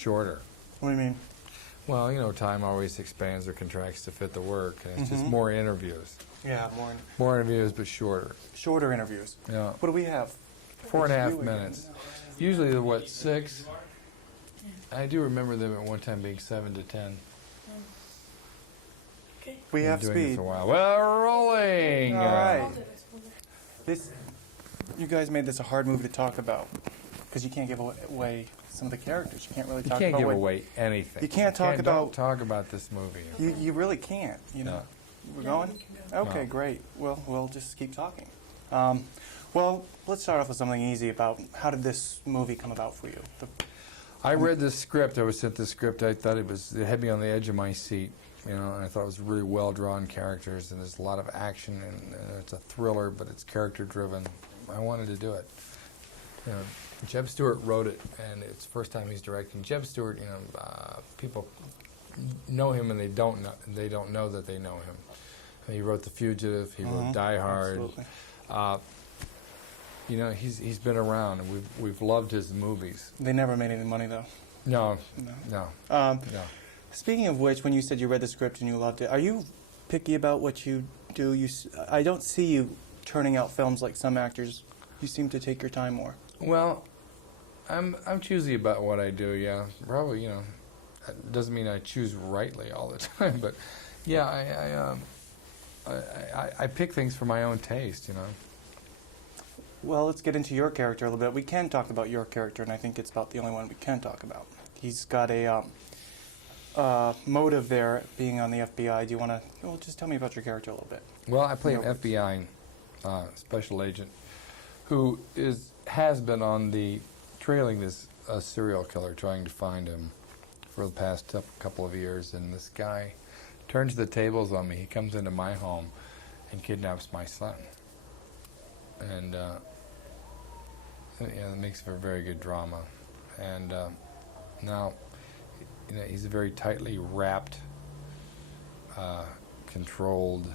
shorter. What do you mean? Well, you know, time always expands or contracts to fit the work, and it's just more interviews. Yeah, More interviews, but shorter. shorter interviews. Yeah. What do we have? 4.5 minutes. Usually they're, what, 6? I do remember them at one time being 7 to 10. Okay. We have Been doing it speed. for a while. Well, we're rolling. All right. You guys made this a hard movie to talk about because you can't give away some of the characters. You can't really You talk can't about give away anything. You can't talk about. Don't talk about this movie. You really can't. You know. No. We're Yeah, going. we can go. Okay, No. great. Well, we'll just keep talking. Well, let's start off with something easy about how did this movie come about for you? I read this script. I was sent this script. I thought it had me on the edge of my seat, you know, and I thought it was really well-drawn characters, and there's a lot of action, and it's a thriller, but it's character-driven. I wanted to do it. You know, Jeb Stewart wrote it, and it's the first time he's directing. Jeb Stewart, you know, people know him, and they don't know that they know him. He wrote The Fugitive. He wrote Die Hard. Absolutely. You know, he's been around, and we've loved his movies. They never made any money though. No. No. Speaking of which, when you said you read the script and you loved it, are you picky about what you do? I don't see you turning out films like some actors. You seem to take your time more. Well, I'm choosy about what I do. Yeah, probably. You know, it doesn't mean I choose rightly all the time, but yeah, I pick things for my own taste. You know. Well, let's get into your character a little bit. We can talk about your character, and I think it's about the only one we can talk about. He's got a motive there, being on the FBI. Do you want to just tell me about your character a little bit? Well, I play an FBI special agent who has been on the trailing this serial killer, trying to find him for the past couple of years, and this guy turns the tables on me. He comes into my home and kidnaps my son, and it makes for a very good drama. And now, you know, he's a very tightly wrapped, controlled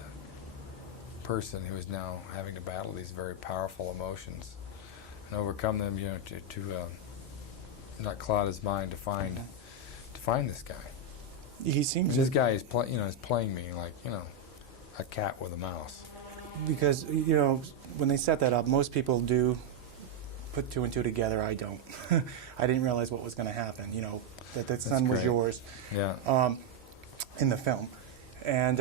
person who is now having to battle these very powerful emotions and overcome them, you know, to not cloud his mind to find this guy. He seems This guy is playing me like, you know, a cat with a mouse. because, you know, when they set that up, most people do put two and two together. I don't. I didn't realize what was going to happen, you know, that the son was great. yours Yeah. in the film. And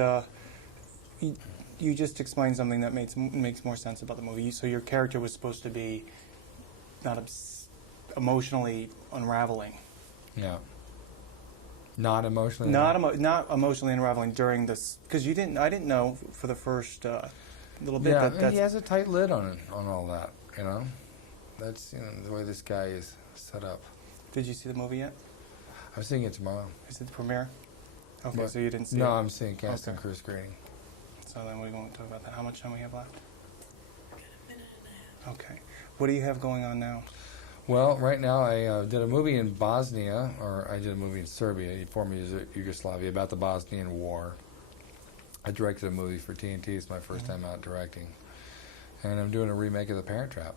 you just explained something that makes more sense about the movie. So your character was supposed to be not emotionally unraveling. Yeah. Not emotionally. Not emotionally unraveling during this, because I didn't know for the first little bit Yeah, that he has a tight lid on all that. You know, that's the way this guy is set up. Did you see the movie yet? I'm seeing it tomorrow. Is it the premiere? Okay, But so you didn't see No, it. I'm seeing cast and Okay. crew screening. So then we won't talk about that. How much time we have left? Got a minute and a half. Okay. What do you have going on now? Well, right now I did a movie in Bosnia, or I did a movie in Serbia, former Yugoslavia, about the Bosnian War. I directed a movie for TNT. It's my first time out directing. And I'm doing a remake of The Parent Trap.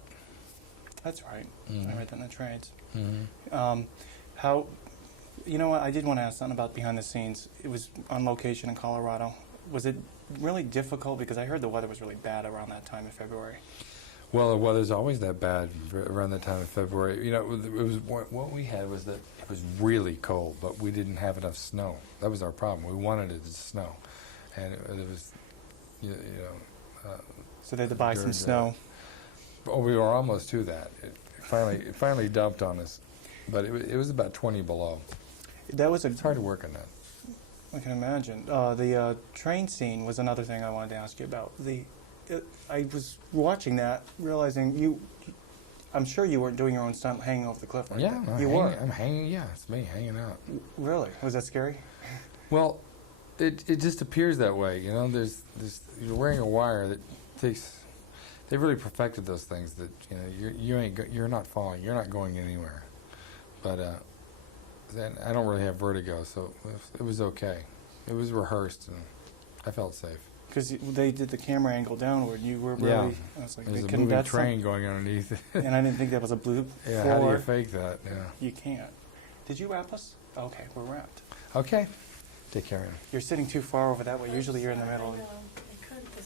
That's right. Mhm. I read that in the trades. Mm-hmm. You know what? I did want to ask something about behind the scenes. It was on location in Colorado. Was it really difficult? Because I heard the weather was really bad around that time in February. Well, the weather's always that bad around that time of February. You know, it was what we had was that it was really cold, but we didn't have enough snow. That was our problem. We wanted it to snow, and it was, you know. So they had to buy some during snow. Oh, we were almost to that. It finally dumped on us, but it was about 20 below. That was It's hard to work on that. I can imagine. The train scene was another thing I wanted to ask you about. I was watching that, realizing I'm sure you weren't doing your own stunt hanging off the cliff like Yeah, that. You were? I'm hanging. Yeah, it's me hanging out. Really? Was that scary? Well, it just appears that way. You know, there's you're wearing a wire that takes. They've really perfected those things that you're not falling. You're not going anywhere. But then I don't really have vertigo, so it was okay. It was rehearsed, and I felt safe. Because they did the camera angle downward. You were really. Yeah. I was like, There's a couldn't moving that train going underneath it. And I didn't think that was a blue Yeah, floor. how do you fake that? Yeah. You can't. Did you wrap us? Okay, we're wrapped. Okay. Take care. Ann. You're sitting too far over that way. Usually you're in the middle. I know.